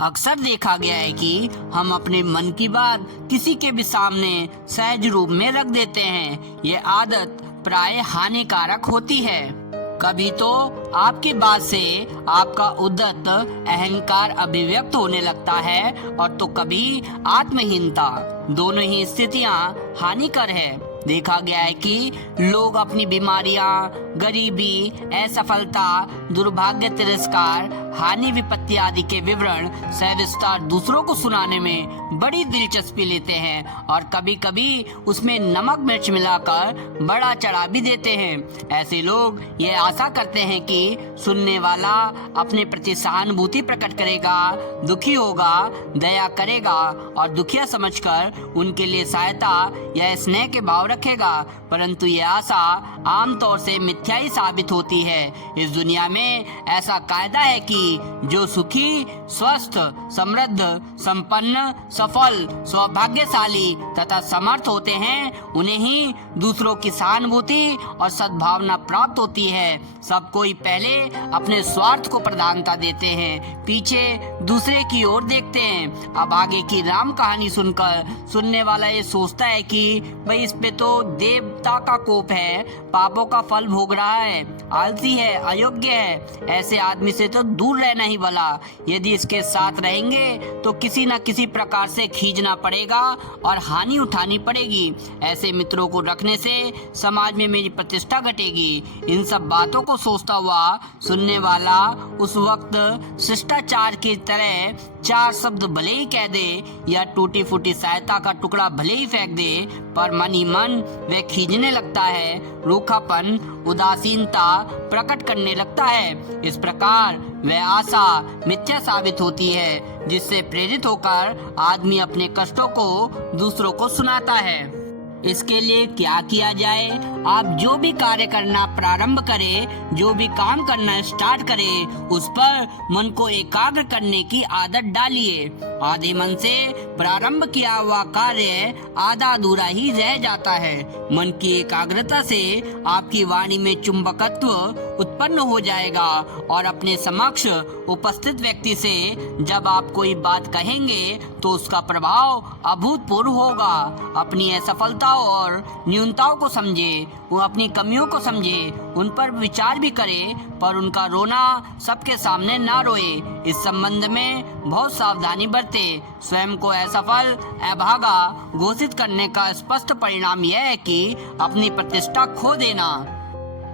अक्सर देखा गया है कि हम अपने मन की बात किसी के भी सामने सहज रूप में रख देते हैं। ये आदत प्राय हानिकारक होती है। कभी तो आपकी बात से आपका उद्धत अहंकार अभिव्यक्त होने लगता है और तो कभी आत्महीनता। दोनों ही स्थितियां हानिकर है। देखा गया है कि लोग अपनी बीमारियां, गरीबी, असफलता, दुर्भाग्य, तिरस्कार, हानि, विपत्ति आदि के विवरण सविस्तार दूसरों को सुनाने में बड़ी दिलचस्पी लेते हैं और कभी कभी उसमें नमक मिर्च मिलाकर बड़ा चढ़ा भी देते हैं। ऐसे लोग ये आशा करते हैं कि सुनने वाला अपने प्रति सहानुभूति प्रकट करेगा, दुखी होगा, दया करेगा और दुखिया समझकर उनके लिए सहायता या स्नेह के भाव रखेगा। परंतु ये आशा आमतौर से मिथ्या ही साबित होती है। इस दुनिया में ऐसा कायदा है कि जो सुखी, स्वस्थ, समृद्ध, संपन्न, सफल, सौभाग्यशाली तथा समर्थ होते हैं उन्हें ही दूसरों की सहानुभूति और सद्भावना प्राप्त होती है। सब कोई पहले अपने स्वार्थ को प्रधानता देते हैं, पीछे दूसरे की ओर देखते हैं। अब आगे की राम कहानी सुनकर सुनने वाला ये सोचता है कि भाई इस पे तो देवता का कोप है, पापों का फल भोग रहा है, आलसी है, अयोग्य है, ऐसे आदमी से तो दूर रहना ही भला। यदि इसके साथ रहेंगे तो किसी न किसी प्रकार से खींचना पड़ेगा और हानि उठानी पड़ेगी। ऐसे मित्रों को रखने से समाज में मेरी प्रतिष्ठा घटेगी। इन सब बातों को सोचता हुआ सुनने वाला उस वक्त शिष्टाचार की तरह चार शब्द भले ही कह दे या टूटी फूटी सहायता का टुकड़ा भले ही फेंक दे, पर मन ही मन वह खींचने लगता है, रूखापन, उदासीनता प्रकट करने लगता है। इस प्रकार वह आशा मिथ्या साबित होती है, जिससे प्रेरित होकर आदमी अपने कष्टों को दूसरों को सुनाता है। इसके लिए क्या किया जाए? आप जो भी कार्य करना प्रारंभ करें, जो भी काम करना स्टार्ट करें, उस पर मन को एकाग्र करने की आदत डालिए। आधे मन से प्रारंभ किया हुआ कार्य आधा अधूरा ही रह जाता है। मन की एकाग्रता से आपकी वाणी में चुंबकत्व उत्पन्न हो जाएगा और अपने समक्ष उपस्थित व्यक्ति से जब आप कोई बात कहेंगे तो उसका प्रभाव अभूतपूर्व होगा। अपनी असफलताओं और न्यूनताओं को समझे, वो अपनी कमियों को समझे, उन पर विचार भी करे, पर उनका रोना सबके सामने ना रोए। इस संबंध में बहुत सावधानी बरते। स्वयं को असफल, अभागा घोषित करने का स्पष्ट परिणाम यह है कि अपनी प्रतिष्ठा खो देना।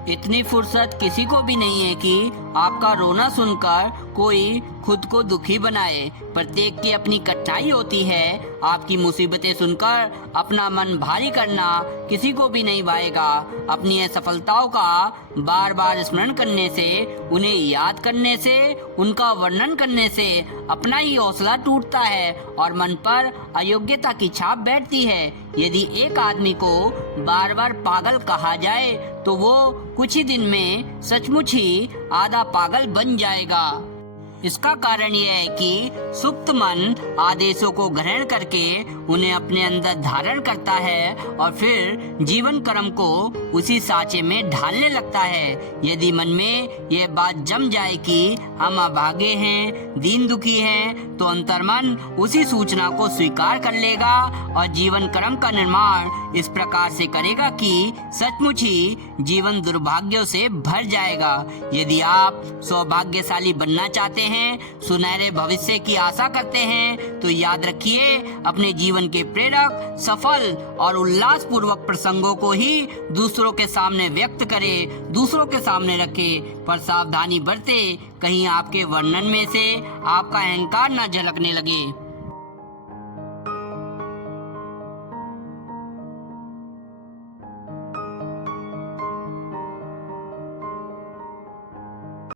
इतनी फुर्सत किसी को भी नहीं है कि आपका रोना सुनकर कोई खुद को दुखी बनाए। प्रत्येक की अपनी कठिनाई होती है। आपकी मुसीबतें सुनकर अपना मन भारी करना किसी को भी नहीं भाएगा। अपनी असफलताओं का बार बार स्मरण करने से, उन्हें याद करने से, उनका वर्णन करने से अपना ही हौसला टूटता है और मन पर अयोग्यता की छाप बैठती है। यदि एक आदमी को बार बार पागल कहा जाए तो वो कुछ ही दिन में सचमुच ही आधा पागल बन जाएगा। इसका कारण यह है कि सुप्त मन आदेशों को ग्रहण करके उन्हें अपने अंदर धारण करता है और फिर जीवन कर्म को उसी साँचे में ढालने लगता है। यदि मन में यह बात जम जाए कि हम अभागे हैं, दीन दुखी हैं, तो अंतर्मन उसी सूचना को स्वीकार कर लेगा और जीवन कर्म का निर्माण इस प्रकार से करेगा कि सचमुच ही जीवन दुर्भाग्यों से भर जाएगा। यदि आप सौभाग्यशाली बनना चाहते हैं, सुनहरे भविष्य की आशा करते हैं, तो याद रखिए अपने जीवन के प्रेरक, सफल और उल्लास पूर्वक प्रसंगों को ही दूसरों के सामने व्यक्त करें, दूसरों के सामने रखें, पर सावधानी बरते कहीं आपके वर्णन में से आपका अहंकार न झलकने लगे।